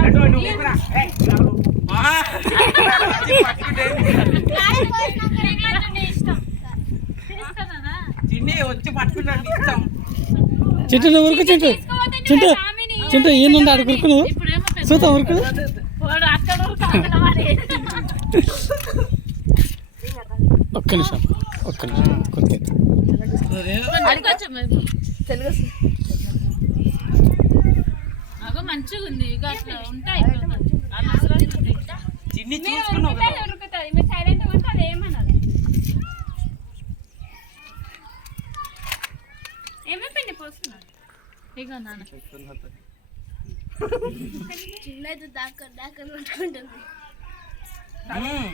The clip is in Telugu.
అటు నువ్వు ఊపిరా. ఏయ్, రావు. ఆ, చిన్ని పట్టుకుంటేంది? నీ ఇష్టం. తీస్తానా చిన్ని వచ్చి పట్టుకుంటాను నీ ఇష్టం. చింటూ నువ్వు ఉరుకు చింటూ. చింటూ చింటూ. ఈయనుండి ఆడు ఉరుకు నువ్వు. చూద్దాం ఉరుకు. అక్కడ. ఒక్క నిమిషం ఒక్క నిమిషం కొంచెం మంచిగా ఉంది ఉంటాయి చిన్ని చూసుకున్నావు కదా. ఉరుకుతుంది మీరు సైలెంట్ ఉంటే అది ఏమన్నది ఏమేమి పిండి పోస్తున్నారు? ఇక నాన్న. ఉమ్.